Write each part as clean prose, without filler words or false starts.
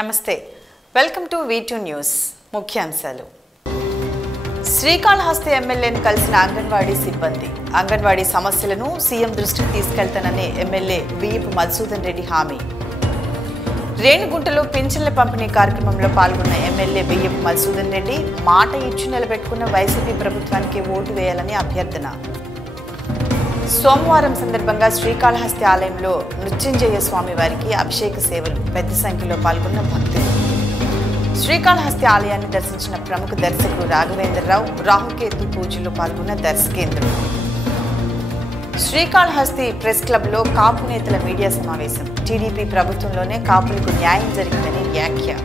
నమస్తే welcome to V2 news ముఖ్యాంశాలు శ్రీకాళహస్తి ఎమ్మెల్యేను కలిసిన అంగన్వాడీ సిబ్బంది అంగన్వాడీ సమస్యలను సీఎం దృష్టికి తీసుకెళ్తానని ఎమ్మెల్యే బియ్యపు మధుసూదన్ రెడ్డి హామీ రేణిగుంటలో పింఛన్ల పంపిణీ కార్యక్రమంలో పాల్గొన్న ఎమ్మెల్యే బియ్యపు మధుసూదన్ రెడ్డి మాట ఇచ్చి నిలబెట్టుకున్న వైసీపీ ప్రభుత్వానికి ఓటు వేయాలని అభ్యర్థన సోమవారం సందర్భంగా శ్రీకాళహస్తి ఆలయంలో మృత్యుంజయ స్వామి వారికి అభిషేక సేవలు పెద్ద సంఖ్యలో పాల్గొన్న భక్తులు శ్రీకాళహస్తి ఆలయాన్ని దర్శించిన ప్రముఖ దర్శకుడు రాఘవేంద్రరావు రాహుకేతు పూజలో పాల్గొన్న దర్శకేంద్రుడు శ్రీకాళహస్తి ప్రెస్ క్లబ్లో కాపు నేతల మీడియా సమావేశం టీడీపీ ప్రభుత్వంలోనే కాపులకు న్యాయం జరిగిందని వ్యాఖ్య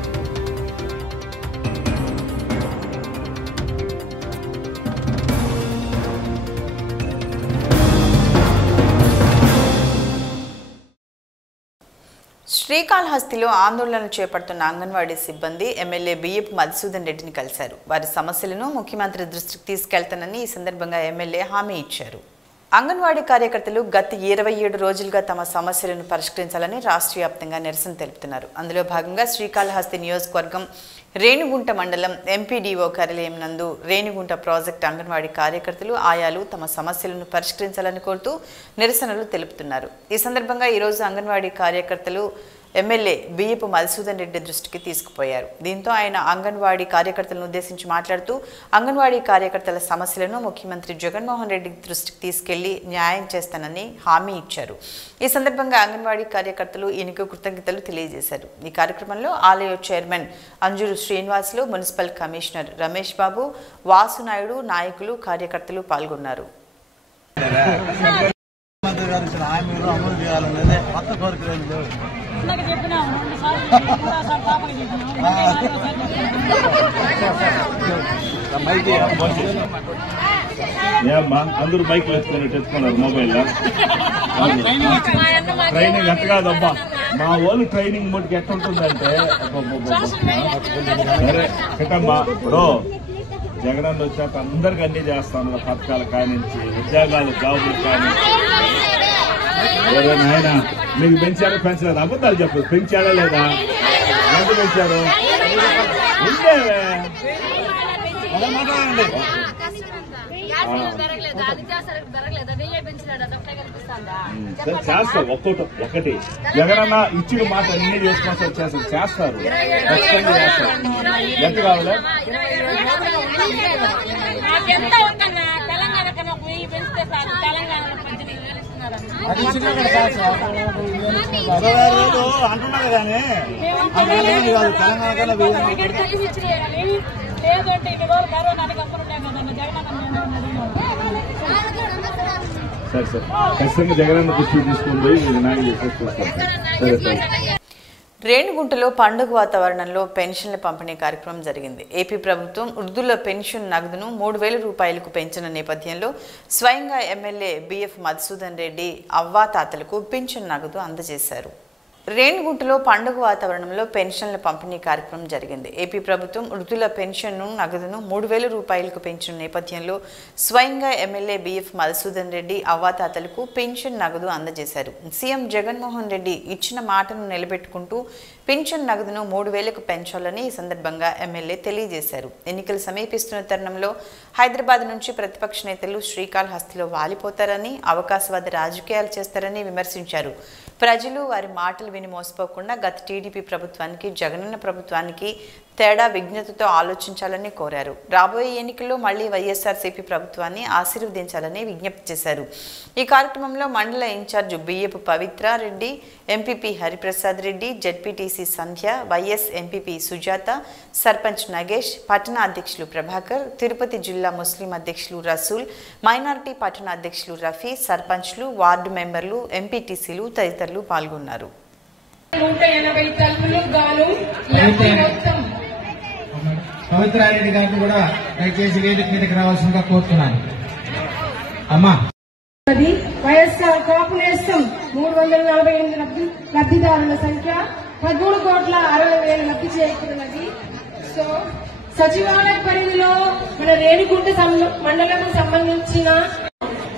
శ్రీకాళహస్తిలో ఆందోళనలు చేపడుతున్న అంగన్వాడీ సిబ్బంది ఎమ్మెల్యే బియ్యపు మధుసూదన్ రెడ్డిని కలిశారు వారి సమస్యలను ముఖ్యమంత్రి దృష్టికి తీసుకెళ్తానని ఈ సందర్భంగా ఎమ్మెల్యే హామీ ఇచ్చారు అంగన్వాడీ కార్యకర్తలు గత 27 రోజులుగా తమ సమస్యలను పరిష్కరించాలని రాష్ట్ర వ్యాప్తంగా నిరసన తెలుపుతున్నారు అందులో భాగంగా శ్రీకాళహస్తి నియోజకవర్గం రేణిగుంట మండలం ఎంపీడీఓ కార్యాలయం నందు రేణిగుంట ప్రాజెక్టు అంగన్వాడీ కార్యకర్తలు ఆయాలు తమ సమస్యలను పరిష్కరించాలని కోరుతూ నిరసనలు తెలుపుతున్నారు ఈ సందర్భంగా ఈరోజు అంగన్వాడీ కార్యకర్తలు ఎమ్మెల్యే బియ్యపు మధుసూదన్ రెడ్డి దృష్టికి తీసుకుపోయారు దీంతో ఆయన అంగన్వాడీ కార్యకర్తలను ఉద్దేశించి మాట్లాడుతూ అంగన్వాడీ కార్యకర్తల సమస్యలను ముఖ్యమంత్రి జగన్మోహన్ రెడ్డి దృష్టికి తీసుకెళ్లి న్యాయం చేస్తానని హామీ ఇచ్చారు ఈ సందర్భంగా అంగన్వాడీ కార్యకర్తలు ఈయనకు కృతజ్ఞతలు తెలియజేశారు ఈ కార్యక్రమంలో ఆలయ chairman Anjuru Srinivasulu municipal commissioner Ramesh Babu Vasu Naidu నాయకులు కార్యకర్తలు పాల్గొన్నారు అందరూ బైక్ తెచ్చుకున్నారు మొబైల్ ట్రైనింగ్ ఎంత కాదబ్బా మా వాళ్ళు ట్రైనింగ్ మటుకు ఎట్లుంటుందంటే సరే చెప్పమ్మా ఇప్పుడు జగనన్న వచ్చాక అందరికి అన్ని చేస్తాను పథకాలు కానించి ఉద్యోగాలు జాబులు కానించి ఆయన మీకు పెంచారో పెంచలేదు అబద్ధాలు చెప్పదు పెంచాడా లేదా ఎంత పెంచారు ఉండేవే చేస్తారు ఒక్కటి జగనన్న ఇచ్చిన మాట అన్ని చేసుకొని చేస్తారు ఖచ్చితంగా చేస్తారు ఎంత కావాలి అంటున్నారు కానీ సరే సరే ఖచ్చితంగా జగనన్న దృష్టికి తీసుకుని పోయి నాయకులు చేసేస్తాను సరే సరే రేణిగుంటలో పండుగ వాతావరణంలో పెన్షన్ల పంపిణీ కార్యక్రమం జరిగింది ఏపీ ప్రభుత్వం వృద్ధుల పెన్షన్ నగదును 3,000 రూపాయలకు పెంచిన నేపథ్యంలో స్వయంగా ఎమ్మెల్యే బిఎఫ్ మధుసూదన్ రెడ్డి అవ్వాతాతలకు పెన్షన్ నగదు అందజేశారు రేణిగుంటలో పండుగ వాతావరణంలో పెన్షన్ల పంపిణీ కార్యక్రమం జరిగింది ఏపీ ప్రభుత్వం వృద్ధుల పెన్షన్ను నగదును 3,000 రూపాయలకు పెంచిన నేపథ్యంలో స్వయంగా ఎమ్మెల్యే బిఎఫ్ మధుసూదన్ రెడ్డి అవ్వాతాతలకు పెన్షన్ నగదు అందజేశారు సీఎం జగన్మోహన్ రెడ్డి ఇచ్చిన మాటను నిలబెట్టుకుంటూ పెన్షన్ నగదును 3,000కు పెంచాలని ఈ సందర్భంగా ఎమ్మెల్యే తెలియజేశారు ఎన్నికలు సమీపిస్తున్న తరుణంలో హైదరాబాద్ నుంచి ప్రతిపక్ష నేతలు శ్రీకాళహస్తిలో వాలిపోతారని అవకాశవాద రాజకీయాలు చేస్తారని విమర్శించారు ప్రజలు వారి మాటలు విని మోసపోకుండా గత టీడీపీ ప్రభుత్వానికి జగనన్న ప్రభుత్వానికి తేడా విజ్ఞతతో ఆలోచించాలని కోరారు రాబోయే ఎన్నికల్లో మళ్లీ వైఎస్ఆర్సీపీ ప్రభుత్వాన్ని ఆశీర్వదించాలని విజ్ఞప్తి చేశారు ఈ కార్యక్రమంలో మండల ఇన్ఛార్జ్ బియ్యపు పవిత్రారెడ్డి ఎంపీపీ హరిప్రసాద్ రెడ్డి జెడ్పీటీసీ సంధ్య వైఎస్ ఎంపీపీ సుజాత సర్పంచ్ నగేష్ పట్టణ అధ్యక్షులు ప్రభాకర్ తిరుపతి జిల్లా ముస్లిం అధ్యక్షులు రసూల్ మైనారిటీ పట్టణ అధ్యక్షులు రఫీ సర్పంచ్లు వార్డు మెంబర్లు ఎంపీటీసీలు తదితరులు పాల్గొన్నారు పవిత్రారెడ్డి గారిని కూడా దయచేసి వేదిక మీదకి రావాల్సిందిగా కోరుతున్నాను అమ్మా వైఎస్ఆర్ కాపు నేస్తం 348 లబ్ధిదారుల సంఖ్య 13,60,000 లబ్ధి చేకూరినది సో సచివాలయ పరిధిలో మన రేణిగుంట మండలం సంబంధించిన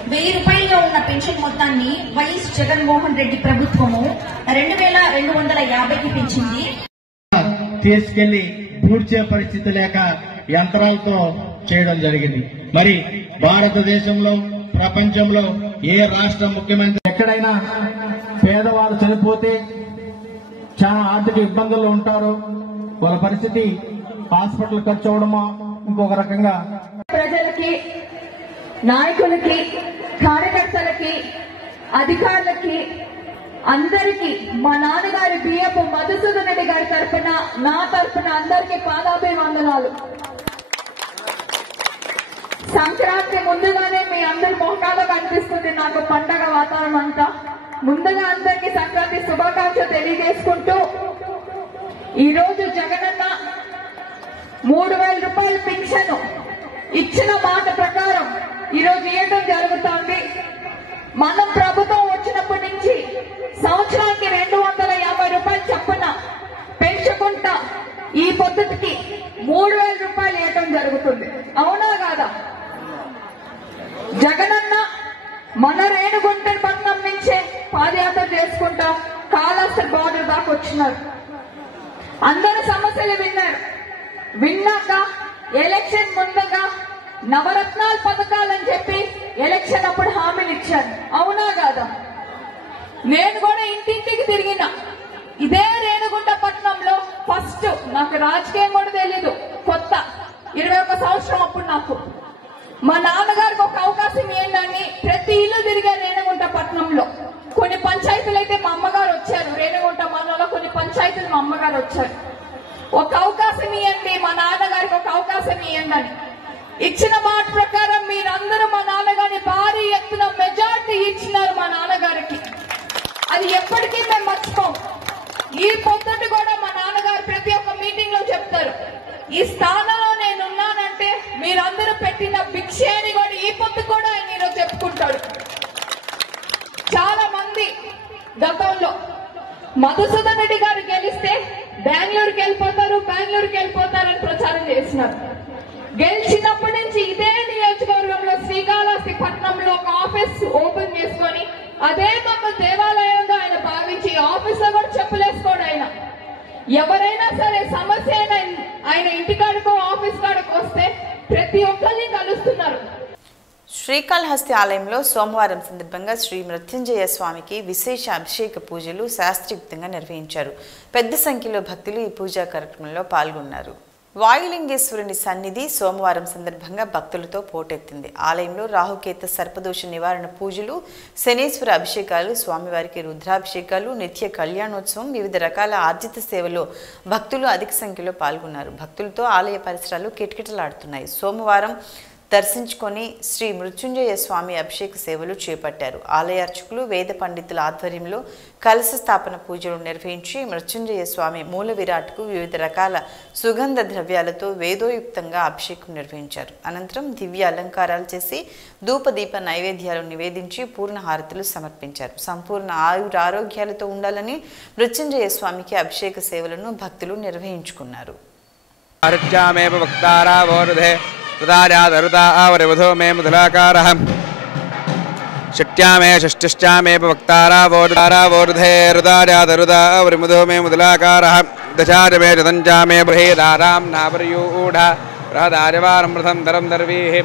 1,000 రూపాయల్లో ఉన్న పెన్షన్ మొత్తాన్ని వైఎస్ జగన్మోహన్ రెడ్డి ప్రభుత్వము 2,250కి పెంచింది తీసుకెళ్లి పూడ్చే పరిస్థితి లేక యంత్రాలతో చేయడం జరిగింది. మరి భారతదేశంలో ప్రపంచంలో ఏ రాష్ట్ర ముఖ్యమంత్రి ఎక్కడైనా పేదవారు చనిపోతే చాలా ఆర్థిక ఇబ్బందుల్లో ఉంటారు. వాళ్ళ పరిస్థితి హాస్పిటల్ ఖర్చు అవడమా ఇంకొక రకంగా ప్రజలకి, నాయకులకి, కార్యకర్తలకి, అధికారులకి అందరికీ మా నాన్నగారి బియ్యపు మధుసూదన్ రెడ్డి గారి తరఫున, నా తరఫున అందరికీ పాదాభివందనాలు. సంక్రాంతి ముందుగానే మీ అందరి మొహకాల్లో కనిపిస్తుంది నాకు పండగ వాతావరణం అంతా. ముందుగా అందరికీ సంక్రాంతి శుభాకాంక్షలు తెలియజేసుకుంటూ, ఈ రోజు జగనన్న 3,000 రూపాయల పింఛను ఇచ్చిన మాట ప్రకారం ఈ రోజు ఇవ్వడం జరుగుతోంది. మనం ప్రభుత్వం వచ్చినప్పటి నుంచి సంవత్సరానికి 250 రూపాయలు చొప్పున పెంచుకుంటా ఈ పద్ధతికి 3,000 రూపాయలు ఇవ్వడం జరుగుతుంది. అవునా కాదా? జగనన్న మన రేణుగుంట పట్టణం నుంచే పాదయాత్ర చేసుకుంటా కాళహస్తి బార్డర్ దాకా వచ్చినారు. అందరూ సమస్యలు విన్నారు. విన్నాక ఎలక్షన్ ముందుగా నవరత్నాల పథకాలని చెప్పి ఎలక్షన్ అప్పుడు హామీలు ఇచ్చారు. అవునా కాదా? నేను కూడా ఇంటింటికి తిరిగిన ఇదే రేణుగుంట పట్టణంలో ఫస్ట్, నాకు రాజకీయం కూడా తెలీదు, కొత్త 21 సంవత్సరం అప్పుడు నాకు మా నాన్నగారికి ఒక అవకాశం ఏంటని ప్రతి ఇల్లు తిరిగే రేణుగుంట పట్టణంలో. కొన్ని పంచాయతీలు అయితే మా అమ్మగారు వచ్చారు, రేణుగుంట మండలంలో కొన్ని పంచాయతీలు మా అమ్మగారు వచ్చారు. ఒక అవకాశం ఇవ్వండి, మా నాన్నగారికి ఒక అవకాశం ఇవ్వండి అని ఇచ్చిన మాట ప్రకారం మీరందరూ మా నాన్నగారిని భారీ ఎత్తున మెజార్టీ ఇచ్చినారు మా నాన్నగారికి. అది ఎప్పటికీ మేము మర్చిపోం. ఈ పొద్దుట కూడా మా నాన్నగారు ప్రతి ఒక్క మీటింగ్ లో చెప్తారు, ఈ స్థానంలో నేనున్నానంటే మీరందరూ పెట్టిన భిక్షే అని కూడా ఈ పొద్దు కూడా ఆయన ఈరోజు చెప్పుకుంటాడు. చాలా మంది గతంలో మధుసూదన్ రెడ్డి గారు గెలిస్తే బెంగళూరుకి వెళ్ళిపోతారని ప్రచారం చేసినారు. గెలిచినప్పటి నుంచి ఇదే నియోజకవర్గంలో శ్రీకాళహస్తి పట్టణంలో ఒక ఆఫీస్ ఓపెన్ చేసుకొని అదే ఒక దేవాలయంగా ఆయన భావించి ఆఫీస్ లో కూడా చెప్పులేసుకోడు ఆయన. ఎవరైనా సరే సమస్య అయినా ఆయన ఇంటికాడికో ఆఫీస్ కాడికి వస్తే ప్రతి ఒక్కరిని కలుస్తున్నారు. శ్రీకాళహస్తి ఆలయంలో సోమవారం సందర్భంగా శ్రీ మృత్యుంజయ స్వామికి విశేష అభిషేక పూజలు శాస్త్రయుక్తంగా నిర్వహించారు. పెద్ద సంఖ్యలో భక్తులు ఈ పూజా కార్యక్రమంలో పాల్గొన్నారు. వాయులింగేశ్వరుని సన్నిధి సోమవారం సందర్భంగా భక్తులతో పోటెత్తింది. ఆలయంలో రాహుకేత సర్పదోష నివారణ పూజలు, శనేశ్వర అభిషేకాలు, స్వామివారికి రుద్రాభిషేకాలు, నిత్య కళ్యాణోత్సవం, వివిధ రకాల ఆర్జిత సేవలో భక్తులు అధిక సంఖ్యలో పాల్గొన్నారు. భక్తులతో ఆలయ పరిసరాలు కిటకిటలాడుతున్నాయి. సోమవారం దర్శించుకొని శ్రీ మృత్యుంజయ స్వామి అభిషేక సేవలు చేపట్టారు. ఆలయ అర్చకులు, వేద పండితుల ఆధ్వర్యంలో కలశ స్థాపన పూజలు నిర్వహించి మృత్యుంజయ స్వామి మూల విరాట్కు వివిధ రకాల సుగంధ ద్రవ్యాలతో వేదోయుక్తంగా అభిషేకం నిర్వహించారు. అనంతరం దివ్య అలంకారాలు చేసి ధూపదీప నైవేద్యాలు నివేదించి పూర్ణ హారతులు సమర్పించారు. సంపూర్ణ ఆరోగ్యాలతో ఉండాలని మృత్యుంజయ స్వామికి అభిషేక సేవలను భక్తులు నిర్వహించుకున్నారు. प्रदार्यादरुतावरिवधो मे मुधलाकारः षट्या मे षष्टिश्चा मे वक्तारावोर्धे रुदार्यादरुतावरिवधो मे मुधलाकारः दशाच मे चतञ्चा मे बृहेदारां नावर्यूढा बृहदार्यवारमृतं धरं दर्वीः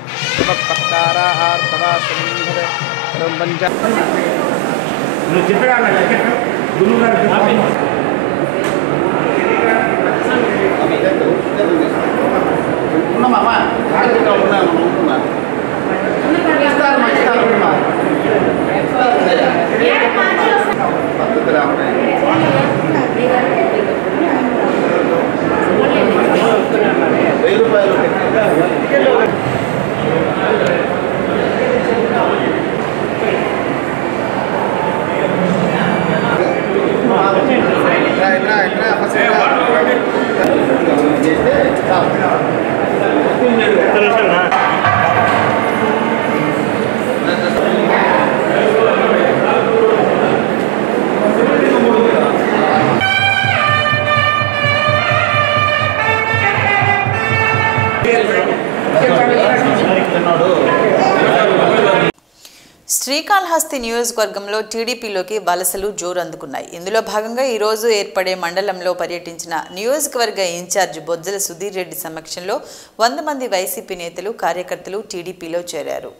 శ్రీకాళహస్తి నియోజకవర్గంలో టీడీపీలోకి వలసలు జోరందుకున్నాయి. ఇందులో భాగంగా ఈ రోజు ఏర్పడే మండలంలో పర్యటించిన నియోజకవర్గ ఇన్ఛార్జ్ బొజ్జల సుధీర్ రెడ్డి సమక్షంలో 100 మంది వైసీపీ నేతలు కార్యకర్తలు టీడీపీలో చేరారు.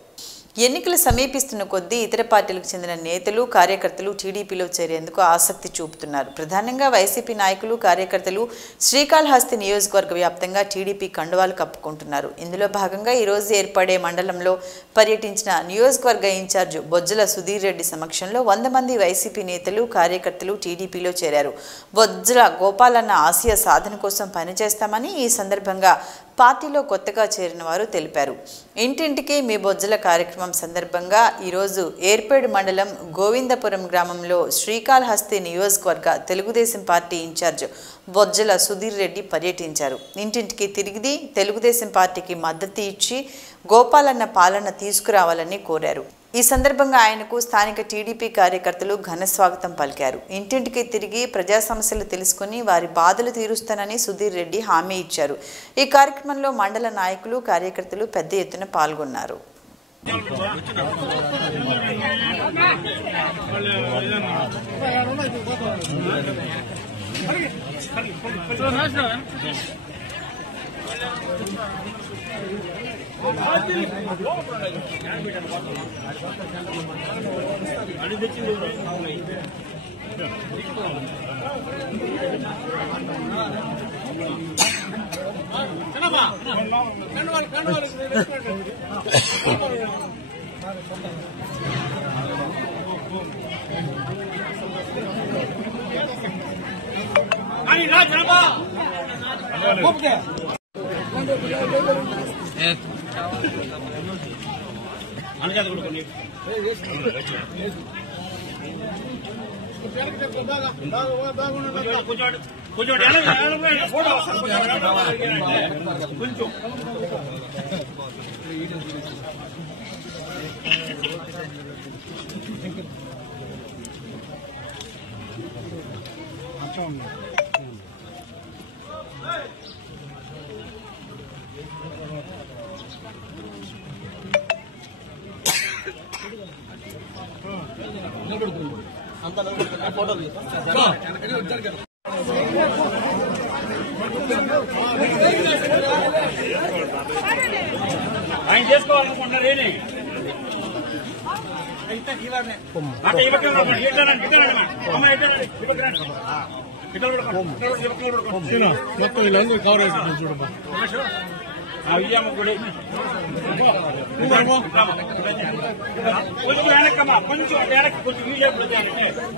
ఎన్నికలు సమీపిస్తున్న కొద్దీ ఇతర పార్టీలకు చెందిన నేతలు కార్యకర్తలు టీడీపీలో చేరేందుకు ఆసక్తి చూపుతున్నారు. ప్రధానంగా వైసీపీ నాయకులు కార్యకర్తలు శ్రీకాళహస్తి నియోజకవర్గ వ్యాప్తంగా టీడీపీ కండువాలు కప్పుకుంటున్నారు. ఇందులో భాగంగా ఈ రోజు ఏర్పడే మండలంలో పర్యటించిన నియోజకవర్గ ఇన్ఛార్జ్ బొజ్జల సుధీర్ రెడ్డి సమక్షంలో 100 మంది వైసీపీ నేతలు కార్యకర్తలు టీడీపీలో చేరారు. బొజ్జల గోపాలన్న ఆశయ సాధన కోసం పనిచేస్తామని ఈ సందర్భంగా పార్టీలో కొత్తగా చేరిన వారు తెలిపారు. ఇంటింటికి మీ బొజ్జల కార్యక్రమం సందర్భంగా ఈరోజు ఏర్పేడు మండలం గోవిందపురం గ్రామంలో శ్రీకాళహస్తి నియోజకవర్గ తెలుగుదేశం పార్టీ ఇన్ఛార్జ్ బొజ్జల సుధీర్ రెడ్డి పర్యటించారు. ఇంటింటికి తిరిగి తెలుగుదేశం పార్టీకి మద్దతు ఇచ్చి గోపాలన్న పాలన తీసుకురావాలని కోరారు. ఈ సందర్భంగా ఆయనకు స్థానిక టీడీపీ కార్యకర్తలు ఘన స్వాగతం పలికారు. ఇంటింటికి తిరిగి ప్రజా సమస్యలు తెలుసుకుని వారి బాధలు తీరుస్తానని సుధీర్ రెడ్డి హామీ ఇచ్చారు. ఈ కార్యక్రమంలో మండల నాయకులు కార్యకర్తలు పెద్ద ఎత్తున పాల్గొన్నారు. ఆయన చేసుకోవాలనుకుంటున్నారు ఏని మొత్తం వీళ్ళందరూ కవర్ అవుతుంది చూడమ్మా. అయ్యమ్మ గుడి కొంచెం వెనక్కమ్మా, కొంచెం వెనక్కి కొంచెం వీలు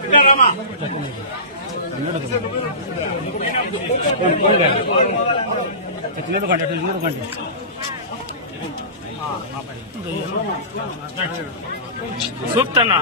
ఇంకా రామా. సూప్తన్నా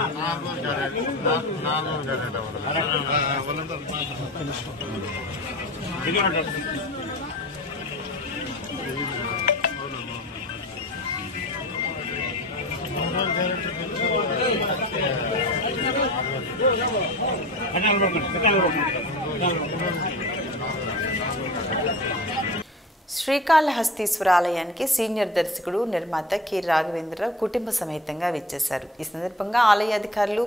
శ్రీకాళహస్తీశ్వర ఆలయానికి సీనియర్ దర్శకుడు నిర్మాత కె రాఘవేంద్రరావు కుటుంబ సమేతంగా విచ్చేశారు. ఈ సందర్భంగా ఆలయ అధికారులు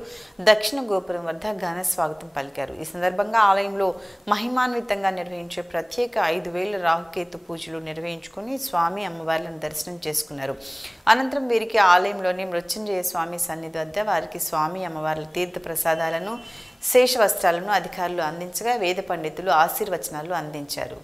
దక్షిణ గోపురం వద్ద ఘన స్వాగతం పలికారు. ఈ సందర్భంగా ఆలయంలో మహిమాన్వితంగా నిర్వహించే ప్రత్యేక 5000 రాహుకేతు పూజలు నిర్వహించుకుని స్వామి అమ్మవార్లను దర్శనం చేసుకున్నారు. అనంతరం వీరికి ఆలయంలోని మృత్యుంజయ స్వామి సన్నిధి వద్ద వారికి స్వామి అమ్మవార్ల తీర్థ ప్రసాదాలను శేష వస్త్రాలను అధికారులు అందించగా వేద పండితులు ఆశీర్వచనాలు అందించారు.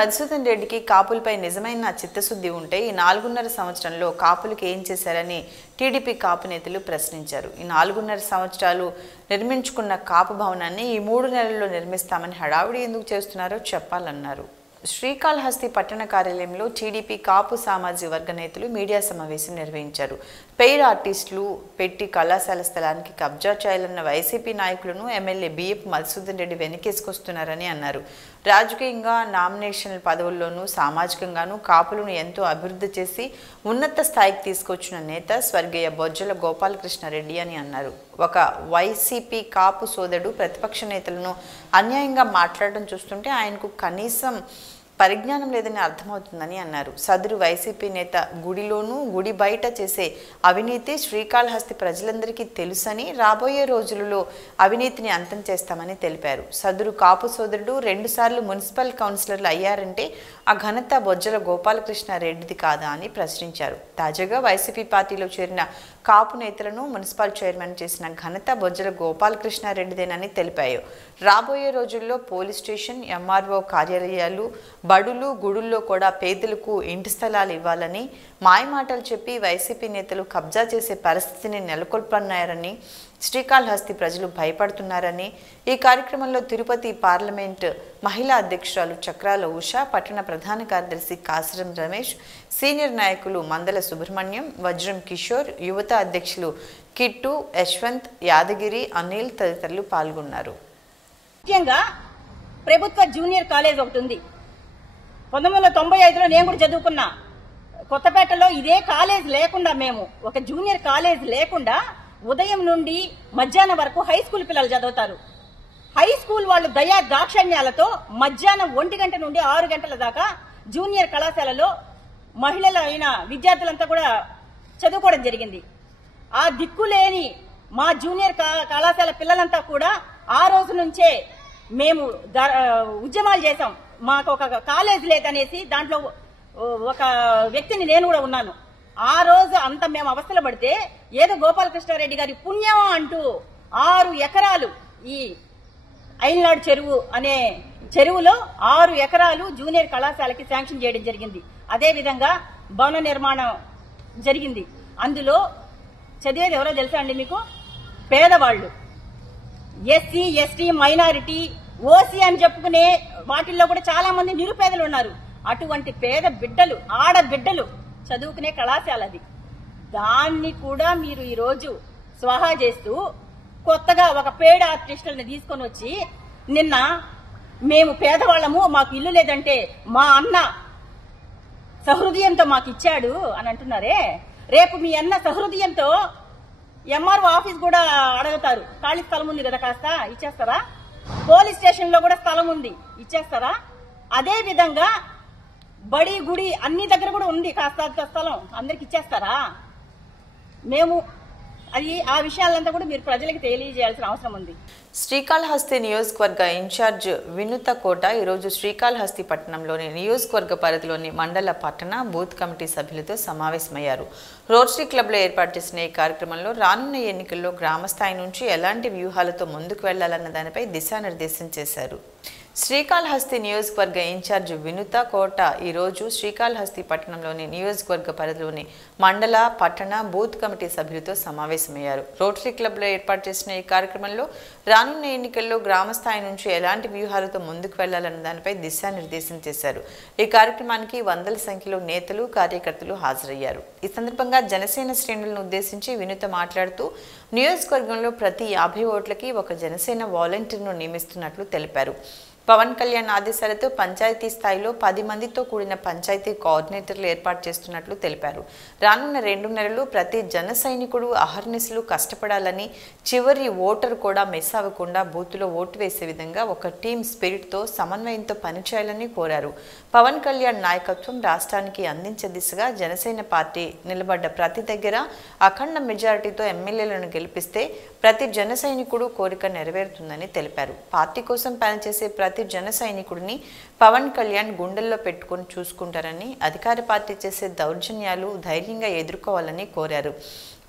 మధుసూదన్ రెడ్డికి కాపులపై నిజమైన చిత్తశుద్ధి ఉంటే ఈ 4.5 సంవత్సరంలో కాపులకు ఏం చేశారని టీడీపీ కాపు నేతలు ప్రశ్నించారు. ఈ 4.5 సంవత్సరాలు నిర్మించుకున్న కాపు భవనాన్ని ఈ 3 నెలల్లో నిర్మిస్తామని హడావుడి ఎందుకు చేస్తున్నారో చెప్పాలన్నారు. శ్రీకాళహస్తి పట్టణ కార్యాలయంలో టీడీపీ కాపు సామాజిక వర్గ నేతలు మీడియా సమావేశం నిర్వహించారు. పెయిడ్ ఆర్టిస్టులు పెట్టి కళాశాల స్థలానికి కబ్జా చేయాలన్న వైసీపీ నాయకులను ఎమ్మెల్యే బిఎఫ్ మధుసూదన్ రెడ్డి వెనకేసుకొస్తున్నారని అన్నారు. రాజకీయంగా నామినేషన్ల పదవుల్లోనూ సామాజికంగానూ కాపులను ఎంతో అభివృద్ధి చేసి ఉన్నత స్థాయికి తీసుకొచ్చిన నేత స్వర్గీయ బొజ్జల గోపాలకృష్ణారెడ్డి అని అన్నారు. ఒక వైసీపీ కాపు సోదరుడు ప్రతిపక్ష నేతలను అన్యాయంగా మాట్లాడడం చూస్తుంటే ఆయనకు కనీసం పరిజ్ఞానం లేదని అర్థమవుతుందని అన్నారు. సదరు వైసీపీ నేత గుడిలోనూ గుడి బయట చేసే అవినీతి శ్రీకాళహస్తి ప్రజలందరికీ తెలుసని రాబోయే రోజులలో అవినీతిని అంతం చేస్తామని తెలిపారు. సదరు కాపు సోదరుడు 2 సార్లు మున్సిపల్ కౌన్సిలర్లు అయ్యారంటే ఆ ఘనత బొజ్జల గోపాలకృష్ణారెడ్డిది కాదా అని ప్రశ్నించారు. తాజాగా వైసీపీ పార్టీలో చేరిన కాపు నేతలను మున్సిపల్ చైర్మన్ చేసిన ఘనత బొజ్జల గోపాలకృష్ణారెడ్డిదేనని తెలిపారు. రాబోయే రోజుల్లో పోలీస్ స్టేషన్, ఎంఆర్ఓ కార్యాలయాలు, బడులు, గుడుల్లో కూడా పేదలకు ఇంటి స్థలాలు ఇవ్వాలని మాయమాటలు చెప్పి వైసీపీ నేతలు కబ్జా చేసే పరిస్థితిని నెలకొల్పన్నారని, శ్రీకాళహస్తి ప్రజలు భయపడుతున్నారని ఈ కార్యక్రమంలో తిరుపతి పార్లమెంట్ మహిళా అధ్యక్షురాలు చక్రాల ఉష, పట్టణ ప్రధాన కార్యదర్శి కాసరం రమేష్, సీనియర్ నాయకులు మందల సుబ్రహ్మణ్యం, వజ్రం కిషోర్, యువత అధ్యక్షులు కిట్టు, యశ్వంత్, యాదగిరి, అనిల్ తదితరులు పాల్గొన్నారు. ముఖ్యంగా ప్రభుత్వ జూనియర్ కాలేజ్ ఒకటి ఉంది. 1995లో నేను కూడా చదువుకున్నా. కొత్తపేటలో ఇదే కాలేజ్ లేకుండా, మేము ఒక జూనియర్ కాలేజ్ లేకుండా ఉదయం నుండి మధ్యాహ్నం వరకు హై స్కూల్ పిల్లలు చదువుతారు. హై స్కూల్ వాళ్ళు దయా దాక్షణ్యాలతో మధ్యాహ్నం 1 గంట నుండి 6 గంటల దాకా జూనియర్ కళాశాలలో మహిళలు అయిన విద్యార్థులంతా కూడా చదువుకోవడం జరిగింది. ఆ దిక్కులేని మా జూనియర్ కళాశాల పిల్లలంతా కూడా ఆ రోజు నుంచే మేము ఉద్యమాలు చేశాం. మాకు ఒక కాలేజ్ లేదనేసి దాంట్లో ఒక వ్యక్తిని నేను కూడా ఉన్నాను. ఆ రోజు అంత మేము అవస్థలు పడితే ఏదో గోపాలకృష్ణారెడ్డి గారి పుణ్యం అంటూ 6 ఎకరాలు ఈ ఐల్నాడు చెరువు అనే చెరువులో 6 ఎకరాలు జూనియర్ కళాశాలకి శాంక్షన్ చేయడం జరిగింది. అదేవిధంగా భవన నిర్మాణం జరిగింది. అందులో చదివేది ఎవరో తెలుసా అండి మీకు? పేదవాళ్లు, ఎస్సీ, ఎస్టీ, మైనారిటీ, ఓసీ అని చెప్పుకునే వాటిల్లో కూడా చాలా మంది నిరుపేదలు ఉన్నారు. అటువంటి పేద బిడ్డలు, ఆడబిడ్డలు చదువుకునే కళాశాల అది. దాన్ని కూడా మీరు ఈరోజు స్వాహా చేస్తూ కొత్తగా ఒక పేడ ఆర్టిస్టులను తీసుకొని వచ్చి నిన్న మేము పేదవాళ్లము, మాకు ఇల్లు లేదంటే మా అన్న సహృదయంతో మాకు ఇచ్చాడు అని అంటున్నారే. రేపు మీ అన్న సహృదయంతో ఎంఆర్ఓ ఆఫీస్ కూడా అడుగుతారు. ఖాళీ స్థలం ఉంది కదా, కాస్త ఇచ్చేస్తారా? పోలీస్ స్టేషన్ లో కూడా స్థలం ఉంది, ఇచ్చేస్తారా? అదే విధంగా బడి, గుడి అన్ని దగ్గర కూడా ఉంది కాస్త స్థలం, అందరికి ఇచ్చేస్తారా? మేము ఆ విషయాలంతా కూడా మీరు ప్రజలకు తెలియజేయాల్సిన అవసరం ఉంది. శ్రీకాళహస్తి నియోజకవర్గ ఇన్ఛార్జ్ వినుత కోట ఈరోజు శ్రీకాళహస్తి పట్టణంలోని నియోజకవర్గ పరిధిలోని మండల, పట్టణ, బూత్ కమిటీ సభ్యులతో సమావేశమయ్యారు. రోటరీ క్లబ్లో ఏర్పాటు చేసిన ఈ కార్యక్రమంలో రానున్న ఎన్నికల్లో గ్రామస్థాయి నుంచి ఎలాంటి వ్యూహాలతో ముందుకు వెళ్లాలన్న దానిపై దిశానిర్దేశం చేశారు. శ్రీకాళహస్తి నియోజకవర్గ ఇన్ఛార్జ్ వినుత కోట ఈరోజు శ్రీకాళహస్తి పట్టణంలోని నియోజకవర్గ పరిధిలోని మండల, పట్టణ, బూత్ కమిటీ సభ్యులతో సమావేశమయ్యారు. రోటరీ క్లబ్లో ఏర్పాటు చేసిన ఈ కార్యక్రమంలో రానున్న ఎన్నికల్లో గ్రామస్థాయి నుంచి ఎలాంటి వ్యూహాలతో ముందుకు వెళ్లాలన్న దానిపై దిశానిర్దేశం చేశారు. ఈ కార్యక్రమానికి వందల సంఖ్యలో నేతలు, కార్యకర్తలు హాజరయ్యారు. ఈ సందర్భంగా జనసేన శ్రేణులను ఉద్దేశించి వినుత మాట్లాడుతూ నియోజకవర్గంలో ప్రతి 50 ఓట్లకి ఒక జనసేన వాలంటీర్ను నియమిస్తున్నట్లు తెలిపారు. పవన్ కళ్యాణ్ ఆదేశాలతో పంచాయతీ స్థాయిలో 10 మందితో కూడిన పంచాయతీ కోఆర్డినేటర్లు ఏర్పాటు చేస్తున్నట్లు తెలిపారు. రానున్న 2 నెలలు ప్రతి జన సైనికుడు అహర్నిశలు కష్టపడాలని, చివరి ఓటరు కూడా మిస్ అవ్వకుండా బూత్లో ఓటు వేసే విధంగా ఒక టీమ్ స్పిరిట్తో సమన్వయంతో పనిచేయాలని కోరారు. పవన్ కళ్యాణ్ నాయకత్వం రాష్ట్రానికి అందించే దిశగా జనసేన పార్టీ నిలబడ్డ ప్రతి దగ్గర అఖండ మెజారిటీతో ఎమ్మెల్యేలను గెలిపిస్తే ప్రతి జన సైనికుడు కోరిక నెరవేరుతుందని తెలిపారు. పార్టీ కోసం పనిచేసే ప్రతి జన సైనికుడిని పవన్ కళ్యాణ్ గుండెల్లో పెట్టుకుని చూసుకుంటారని, అధికార పార్టీ చేసే దౌర్జన్యాలు ధైర్యంగా ఎదుర్కోవాలని కోరారు.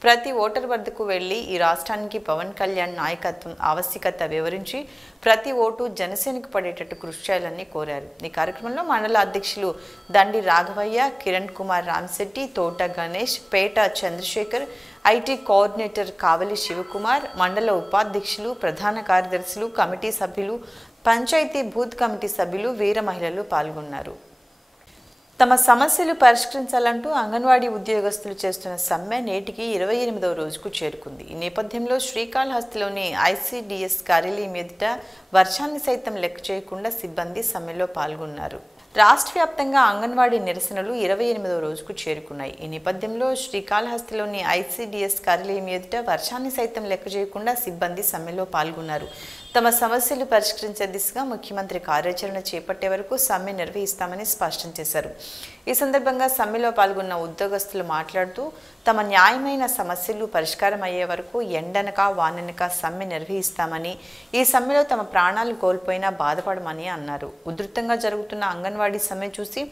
ప్రతి ఓటర్ వద్దకు వెళ్లి ఈ రాష్ట్రానికి పవన్ కళ్యాణ్ నాయకత్వం ఆవశ్యకత వివరించి ప్రతి ఓటు జనసేనకు పడేటట్టు కృషి చేయాలని కోరారు. ఈ కార్యక్రమంలో మండల అధ్యక్షులు దండి రాఘవయ్య, కిరణ్ కుమార్ రామ్శెట్టి, తోట గణేష్, పేట చంద్రశేఖర్, ఐటీ కోఆర్డినేటర్ కావలి శివకుమార్, మండల ఉపాధ్యక్షులు, ప్రధాన కార్యదర్శులు, కమిటీ సభ్యులు, పంచాయతీ బూత్ కమిటీ సభ్యులు, వీర మహిళలు పాల్గొన్నారు. తమ సమస్యలు పరిష్కరించాలంటూ అంగన్వాడీ ఉద్యోగస్తులు చేస్తున్న సమ్మె నేటికి 28వ రోజుకు చేరుకుంది. ఈ నేపథ్యంలో శ్రీకాళహస్తిలోని ఐసీడీఎస్ కార్యాలయం ఎదుట వర్షాన్ని సైతం లెక్క చేయకుండా సిబ్బంది సమ్మెలో పాల్గొన్నారు. రాష్ట్ర వ్యాప్తంగా అంగన్వాడీ నిరసనలు 28వ రోజుకు చేరుకున్నాయి. ఈ నేపథ్యంలో శ్రీకాళహస్తిలోని ఐసీడీఎస్ కార్యాలయం ఎదుట వర్షాన్ని సైతం లెక్క చేయకుండా సిబ్బంది సమ్మెలో పాల్గొన్నారు. తమ సమస్యలు పరిష్కరించే దిశగా ముఖ్యమంత్రి కార్యాచరణ చేపట్టే వరకు సమ్మె నిర్వహిస్తామని స్పష్టం చేశారు. ఈ సందర్భంగా సమ్మెలో పాల్గొన్న ఉద్యోగస్తులు మాట్లాడుతూ తమ న్యాయమైన సమస్యలు పరిష్కారం అయ్యే వరకు ఎండనక వాననక సమ్మె నిర్వహిస్తామని, ఈ సమ్మెలో తమ ప్రాణాలు కోల్పోయినా బాధపడమని అన్నారు. ఉధృతంగా జరుగుతున్న అంగన్వాడీ సమ్మె చూసి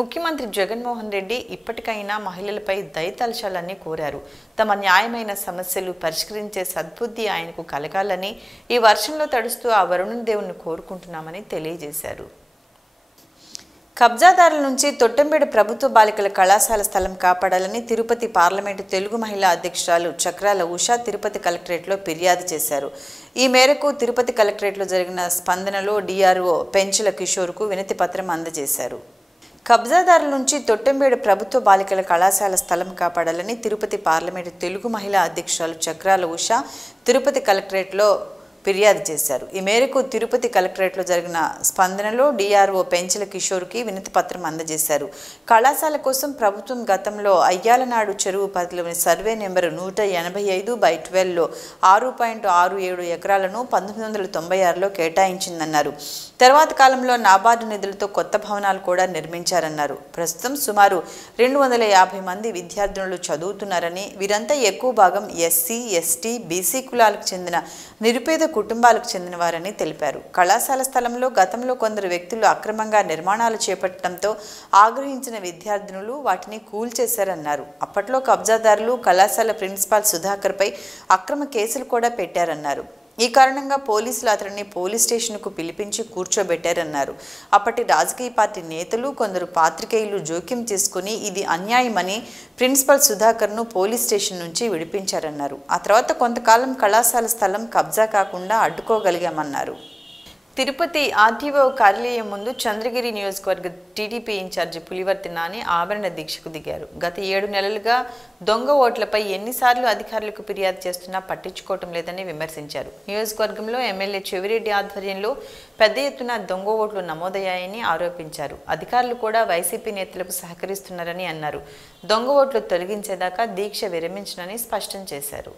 ముఖ్యమంత్రి జగన్మోహన్ రెడ్డి ఇప్పటికైనా మహిళలపై దయ తలచాలని కోరారు. తమ న్యాయమైన సమస్యలు పరిష్కరించే సద్బుద్ధి ఆయనకు కలగాలని, ఈ వర్షంలో తడుస్తూ ఆ వరుణుని దేవుణ్ణి కోరుకుంటున్నామని తెలియజేశారు. కబ్జాదారుల నుంచి తొట్టంబేడు ప్రభుత్వ బాలికల కళాశాల స్థలం కాపాడాలని తిరుపతి పార్లమెంటు తెలుగు మహిళా అధ్యక్షురాలు చక్రాల ఉషా తిరుపతి కలెక్టరేట్లో ఫిర్యాదు చేశారు. ఈ మేరకు తిరుపతి కలెక్టరేట్లో జరిగిన స్పందనలో డిఆర్ఓ పెంచుల కిషోర్కు వినతి పత్రం అందజేశారు. కబ్జాదారుల నుంచి తొట్టంబేడు ప్రభుత్వ బాలికల కళాశాల స్థలం కాపాడాలని తిరుపతి పార్లమెంటు తెలుగు మహిళా అధ్యక్షురాలు చక్రాల ఉషా తిరుపతి కలెక్టరేట్లో ఫిర్యాదు చేశారు. ఈ మేరకు తిరుపతి కలెక్టరేట్లో జరిగిన స్పందనలో డిఆర్ఓ పెంచుల కిషోర్కి వినతి పత్రం అందజేశారు. కళాశాల కోసం ప్రభుత్వం గతంలో అయ్యాలనాడు చెరువు పరిధిలోని సర్వే నెంబరు 185/12లో 6.67 ఎకరాలను 1996లో కేటాయించిందన్నారు. తర్వాత కాలంలో నాబార్డు నిధులతో కొత్త భవనాలు కూడా నిర్మించారన్నారు. ప్రస్తుతం సుమారు 250 మంది విద్యార్థినులు చదువుతున్నారని, వీరంతా ఎక్కువ భాగం ఎస్సీ, ఎస్టీ, బీసీ కులాలకు చెందిన నిరుపేద కుటుంబాలకు చెందినవారని తెలిపారు. కళాశాల స్థలంలో గతంలో కొందరు వ్యక్తులు అక్రమంగా నిర్మాణాలు చేపట్టడంతో ఆగ్రహించిన విద్యార్థినులు వాటిని కూల్చేశారన్నారు. అప్పట్లో కబ్జాదారులు కళాశాల ప్రిన్సిపాల్ సుధాకర్పై అక్రమ కేసులు కూడా పెట్టారన్నారు. ఈ కారణంగా పోలీసులు అతడిని పోలీస్ స్టేషన్కు పిలిపించి కూర్చోబెట్టారన్నారు. అప్పటి రాజకీయ పార్టీ నేతలు, కొందరు పాత్రికేయులు జోక్యం చేసుకుని ఇది అన్యాయమని ప్రిన్సిపల్ సుధాకర్ను పోలీస్ స్టేషన్ నుంచి విడిపించారన్నారు. ఆ తర్వాత కొంతకాలం కళాశాల స్థలం కబ్జా కాకుండా అడ్డుకోగలిగామన్నారు. తిరుపతి ఆర్టీఓ కార్యాలయం ముందు చంద్రగిరి నియోజకవర్గ టీడీపీ ఇన్ఛార్జి పులివర్తి నాని ఆభరణ దీక్షకు దిగారు. గత 7 నెలలుగా దొంగ ఓట్లపై ఎన్నిసార్లు అధికారులకు ఫిర్యాదు చేస్తున్నా పట్టించుకోవటం లేదని విమర్శించారు. నియోజకవర్గంలో ఎమ్మెల్యే చెవిరెడ్డి ఆధ్వర్యంలో పెద్ద ఎత్తున దొంగ ఓట్లు నమోదయ్యాయని ఆరోపించారు. అధికారులు కూడా వైసీపీ నేతలకు సహకరిస్తున్నారని అన్నారు. దొంగ ఓట్లు తొలగించేదాకా దీక్ష విరమించనని స్పష్టం చేశారు.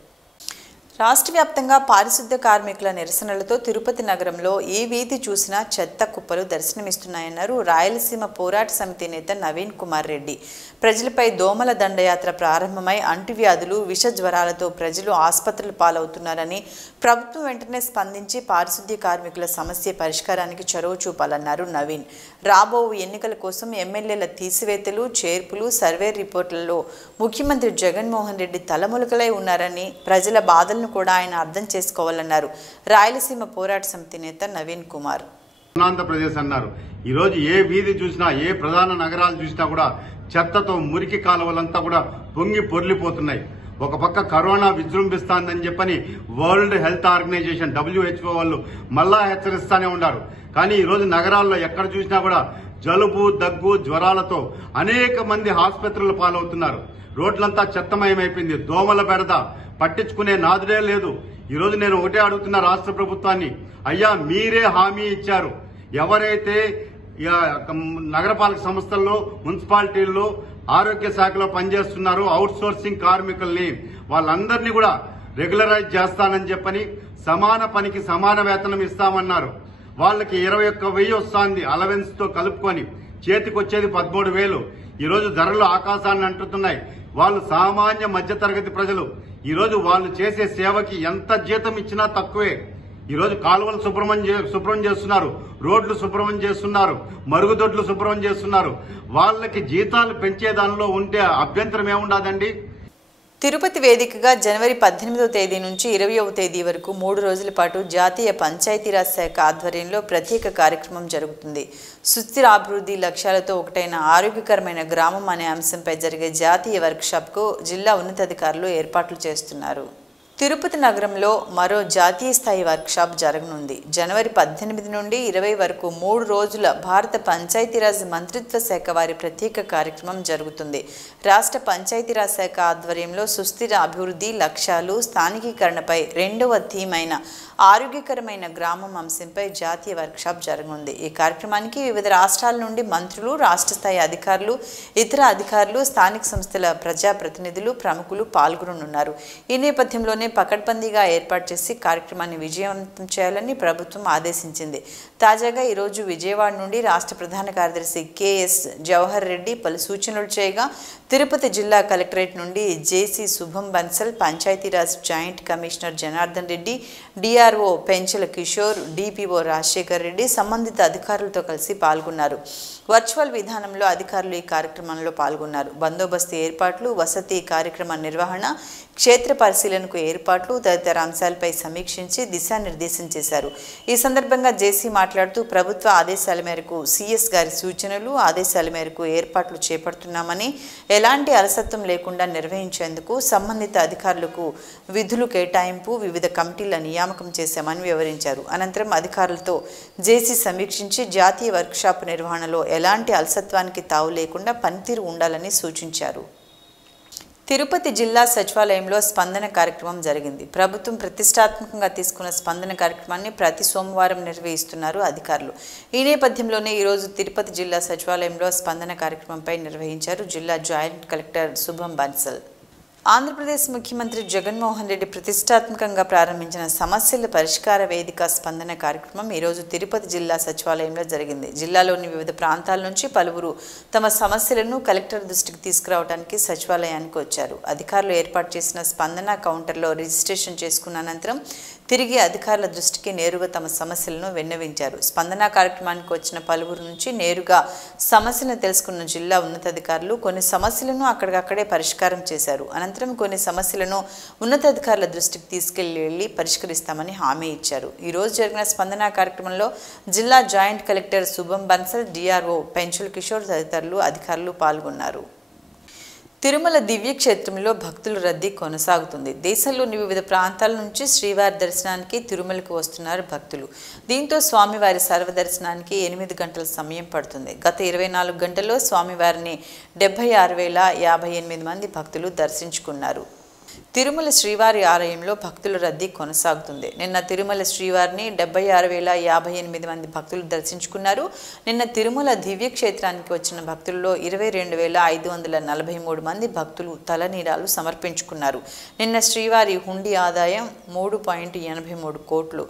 రాష్ట్ర వ్యాప్తంగా పారిశుద్ధ్య కార్మికుల నిరసనలతో తిరుపతి నగరంలో ఏ వీధి చూసినా చెత్త కుప్పలు దర్శనమిస్తున్నాయన్నారు రాయలసీమ పోరాట సమితి నేత నవీన్ కుమార్ రెడ్డి. ప్రజలపై దోమల దండయాత్ర ప్రారంభమై అంటువ్యాధులు, విష జ్వరాలతో ప్రజలు ఆసుపత్రులు పాలవుతున్నారని, ప్రభుత్వం వెంటనే స్పందించి పారిశుద్ధ్య కార్మికుల సమస్య పరిష్కారానికి చొరవ చూపాలన్నారు నవీన్. రాబో ఎన్నికల కోసం ఎమ్మెల్యేల తీసివేతలు, చేర్పులు, సర్వే రిపోర్టులలో ముఖ్యమంత్రి జగన్మోహన్ రెడ్డి తలములకలై ఉన్నారని, ప్రజల బాధలను కూడా ఆయన అర్థం చేసుకోవాలన్నారు రాయలసీమ పోరాట సమితి నేత నవీన్ కుమార్. ఆంధ్రప్రదేశ్ అన్నారు. ఈరోజు ఏ వీధి చూసినా, ఏ ప్రధాన నగరాలు చూసినా కూడా చెత్తతో మురికి కాలువలంతా కూడా పొంగి పొర్లిపోతున్నాయి. ఒక పక్క కరోనా విజృంభిస్తాందని చెప్పని వరల్డ్ హెల్త్ ఆర్గనైజేషన్ WHO వాళ్ళు మళ్ళా హెచ్చరిస్తానే ఉన్నారు. కానీ ఈరోజు నగరాల్లో ఎక్కడ చూసినా కూడా జలుబు, దగ్గు, జ్వరాలతో అనేక మంది ఆసుపత్రులు పాలవుతున్నారు. రోడ్లంతా చెత్తమయమైపోయింది. దోమల బెడద పట్టించుకునే నాదుడే లేదు. ఈరోజు నేను ఒకటే అడుగుతున్నా రాష్ట్ర ప్రభుత్వాన్ని, అయ్యా మీరే హామీ ఇచ్చారు, ఎవరైతే నగరపాలక సంస్థల్లో, మున్సిపాలిటీల్లో, ఆరోగ్య శాఖలో పనిచేస్తున్నారు అవుట్ సోర్సింగ్ కార్మికుల్ని, వాళ్ళందరినీ కూడా రెగ్యులరైజ్ చేస్తానని చెప్పని సమాన పనికి సమాన వేతనం ఇస్తామన్నారు. వాళ్ళకి 21,000 వస్తుంది అలవెన్స్ తో కలుపుకొని, చేతికొచ్చేది 13,000. ఈరోజు ధరలు ఆకాశాన్ని అంటుతున్నాయి. వాళ్ళు సామాన్య మధ్యతరగతి ప్రజలు. ఈరోజు వాళ్ళు చేసే సేవకి ఎంత జీతం ఇచ్చినా తక్కువే. ఈరోజు కాలువలు శుభ్రం చేస్తున్నారు, రోడ్లు శుభ్రం చేస్తున్నారు, మరుగుదొడ్లు శుభ్రం చేస్తున్నారు. వాళ్ళకి జీతాలు పెంచే దానిలో ఉంటే అభ్యంతరం ఏముండదండి. తిరుపతి వేదికగా జనవరి 18వ తేదీ నుంచి 20వ తేదీ వరకు 3 రోజుల పాటు జాతీయ పంచాయతీరాజ్ శాఖ ఆధ్వర్యంలో ప్రత్యేక కార్యక్రమం జరుగుతుంది. సుస్థిర అభివృద్ధి లక్ష్యాలతో ఒకటైన ఆరోగ్యకరమైన గ్రామం అనే అంశంపై జరిగే జాతీయ వర్క్షాప్కు జిల్లా ఉన్నతాధికారులు ఏర్పాట్లు చేస్తున్నారు. తిరుపతి నగరంలో మరో జాతీయ స్థాయి వర్క్షాప్ జరగనుంది. జనవరి 18 నుండి 20 వరకు 3 రోజుల భారత పంచాయతీరాజ్ మంత్రిత్వ శాఖ వారి ప్రత్యేక కార్యక్రమం జరుగుతుంది. రాష్ట్ర పంచాయతీరాజ్ శాఖ ఆధ్వర్యంలో సుస్థిర అభివృద్ధి లక్ష్యాలు స్థానికీకరణపై 2వ థీమ్ అయిన ఆరోగ్యకరమైన గ్రామం అంశంపై జాతీయ వర్క్షాప్ జరగనుంది. ఈ కార్యక్రమానికి వివిధ రాష్ట్రాల నుండి మంత్రులు, రాష్ట్ర స్థాయి అధికారులు, ఇతర అధికారులు, స్థానిక సంస్థల ప్రజాప్రతినిధులు, ప్రముఖులు పాల్గొననున్నారు. ఈ నేపథ్యంలోనే పకడ్బందీగా ఏర్పాటు చేసి కార్యక్రమాన్ని విజయవంతం చేయాలని ప్రభుత్వం ఆదేశించింది. తాజాగా ఈరోజు విజయవాడ నుండి రాష్ట్ర ప్రధాన కార్యదర్శి కెఎస్ జవహర్ రెడ్డి పలు సూచనలు చేయగా, తిరుపతి జిల్లా కలెక్టరేట్ నుండి జేసీ శుభం Bansal, Panchayati Raj joint commissioner Janardhan Reddy, DRO Penchala Kishore, DPO Rajasekhar Reddy సంబంధిత అధికారులతో కలిసి పాల్గొన్నారు. వర్చువల్ విధానంలో అధికారులు ఈ కార్యక్రమంలో పాల్గొన్నారు. బందోబస్తు ఏర్పాట్లు, వసతి కార్యక్రమ నిర్వహణ, క్షేత్ర పరిశీలనకు ఏర్పాట్లు తదితర అంశాలపై సమీక్షించి దిశానిర్దేశం చేశారు. ఈ సందర్భంగా జేసీ మాట్లాడుతూ ప్రభుత్వ ఆదేశాల మేరకు సిఎస్ గారి సూచనలు, ఆదేశాల మేరకు ఏర్పాట్లు చేపడుతున్నామని, ఎలాంటి అలసత్వం లేకుండా నిర్వహించేందుకు సంబంధిత అధికారులకు విధులు కేటాయింపు, వివిధ కమిటీల నియామకం చేశామని వివరించారు. అనంతరం అధికారులతో జేసీ సమీక్షించి జాతీయ వర్క్షాప్ నిర్వహణలో ఎలాంటి అలసత్వానికి తావు లేకుండా పనితీరు ఉండాలని సూచించారు. తిరుపతి జిల్లా సచివాలయంలో స్పందన కార్యక్రమం జరిగింది. ప్రభుత్వం ప్రతిష్టాత్మకంగా తీసుకున్న స్పందన కార్యక్రమాన్ని ప్రతి సోమవారం నిర్వహిస్తున్నారు అధికారులు. ఈ నేపథ్యంలోనే ఈరోజు తిరుపతి జిల్లా సచివాలయంలో స్పందన కార్యక్రమంపై నిర్వహించారు జిల్లా జాయింట్ కలెక్టర్ శుభం బన్సల్. ఆంధ్రప్రదేశ్ ముఖ్యమంత్రి జగన్మోహన్ రెడ్డి ప్రతిష్టాత్మకంగా ప్రారంభించిన సమస్యల పరిష్కార వేదిక స్పందన కార్యక్రమం ఈరోజు తిరుపతి జిల్లా సచివాలయంలో జరిగింది. జిల్లాలోని వివిధ ప్రాంతాల నుంచి పలువురు తమ సమస్యలను కలెక్టర్ దృష్టికి తీసుకురావడానికి సచివాలయానికి వచ్చారు. అధికారులు ఏర్పాటు చేసిన స్పందన కౌంటర్లో రిజిస్ట్రేషన్ చేసుకున్న అనంతరం తిరిగి అధికారుల దృష్టికి నేరుగా తమ సమస్యలను విన్నవించారు. స్పందన కార్యక్రమానికి వచ్చిన పలువురు నుంచి నేరుగా సమస్యలను తెలుసుకున్న జిల్లా ఉన్నతాధికారులు కొన్ని సమస్యలను అక్కడికక్కడే పరిష్కారం చేశారు. అనంతరం కొన్ని సమస్యలను ఉన్నతాధికారుల దృష్టికి తీసుకెళ్లి పరిష్కరిస్తామని హామీ ఇచ్చారు. ఈ రోజు జరిగిన స్పందన కార్యక్రమంలో జిల్లా జాయింట్ కలెక్టర్ శుభం బన్సల్, డిఆర్ఓ పెంచల కిషోర్ తదితరులు అధికారులు పాల్గొన్నారు. తిరుమల దివ్యక్షేత్రంలో భక్తుల రద్దీ కొనసాగుతుంది. దేశంలోని వివిధ ప్రాంతాల నుంచి శ్రీవారి దర్శనానికి తిరుమలకు వస్తున్నారు భక్తులు. దీంతో స్వామివారి సర్వదర్శనానికి 8 గంటల సమయం పడుతుంది. గత 24 గంటల్లో స్వామివారిని 76,058 మంది భక్తులు దర్శించుకున్నారు. తిరుమల శ్రీవారి ఆలయంలో భక్తుల రద్దీ కొనసాగుతుంది. నిన్న తిరుమల శ్రీవారిని 76,058 మంది భక్తులు దర్శించుకున్నారు. నిన్న తిరుమల దివ్యక్షేత్రానికి వచ్చిన భక్తుల్లో 22,543 మంది భక్తులు తలనీలాలు సమర్పించుకున్నారు. నిన్న శ్రీవారి హుండీ ఆదాయం 3.83 కోట్లు.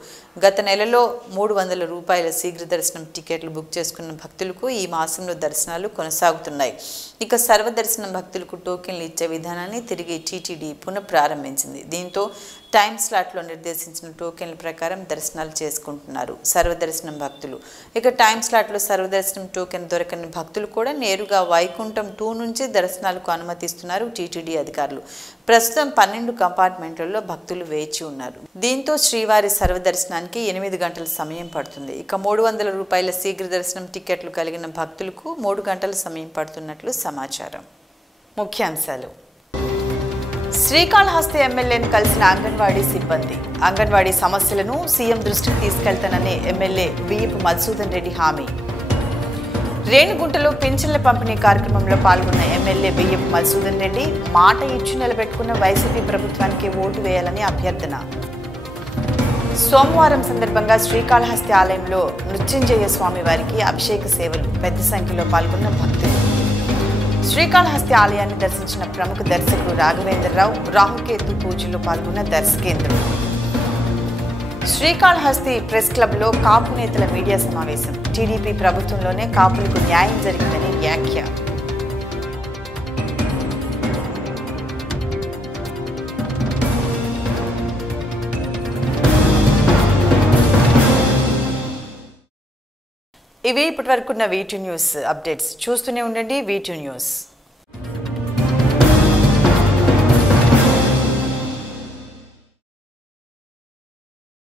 గత నెలలో 300 రూపాయల శీఘ్ర దర్శనం టికెట్లు బుక్ చేసుకున్న భక్తులకు ఈ మాసంలో దర్శనాలు కొనసాగుతున్నాయి. ఇక సర్వదర్శనం భక్తులకు టోకెన్లు ఇచ్చే విధానాన్ని తిరిగి టీటీడీ పునఃప్రారంభించింది. దీంతో టైం స్లాట్లో నిర్దేశించిన టోకెన్ల ప్రకారం దర్శనాలు చేసుకుంటున్నారు సర్వదర్శనం భక్తులు. ఇక టైం స్లాట్లో సర్వదర్శనం టోకెన్ దొరకని భక్తులు కూడా నేరుగా వైకుంఠం 2 నుంచి దర్శనాలకు అనుమతిస్తున్నారు టీటీడీ అధికారులు. ప్రస్తుతం 12 కంపార్ట్మెంట్లలో భక్తులు వేచి ఉన్నారు. దీంతో శ్రీవారి సర్వదర్శనానికి 8 గంటల సమయం పడుతుంది. ఇక 300 రూపాయల శీఘ్ర దర్శనం టికెట్లు కలిగిన భక్తులకు 3 గంటల సమయం పడుతున్నట్లు సమాచారం. ముఖ్యాంశాలు: శ్రీకాళహస్తి ఎమ్మెల్యేను కలిసిన అంగన్వాడీ సిబ్బంది. అంగన్వాడీ సమస్యలను సీఎం దృష్టికి తీసుకెళ్తానని ఎమ్మెల్యే బియ్యపు మధుసూదన్ రెడ్డి హామీ. రేణిగుంటలో పింఛన్ల పంపిణీ కార్యక్రమంలో పాల్గొన్న ఎమ్మెల్యే బియ్యపు మధుసూదన్ రెడ్డి మాట ఇచ్చి నిలబెట్టుకున్న వైసీపీ ప్రభుత్వానికి ఓటు వేయాలని అభ్యర్థన. సోమవారం సందర్భంగా శ్రీకాళహస్తి ఆలయంలో మృత్యుంజయ స్వామి వారికి అభిషేక సేవలు. పెద్ద సంఖ్యలో పాల్గొన్న భక్తులు. శ్రీకాళహస్తి ఆలయాన్ని దర్శించిన ప్రముఖ దర్శకుడు రాఘవేంద్రరావు రాహుకేతు పూజలో పాల్గొన్న దర్శకేంద్రుడు. శ్రీకాళహస్తి ప్రెస్ క్లబ్లో కాపు నేతల మీడియా సమావేశం. టీడీపీ ప్రభుత్వంలోనే కాపులకు న్యాయం జరిగిందని వ్యాఖ్య. ఇవి ఇప్పటివరకున్న V2 న్యూస్ అప్డేట్స్. చూస్తూనే ఉండండి V2 న్యూస్.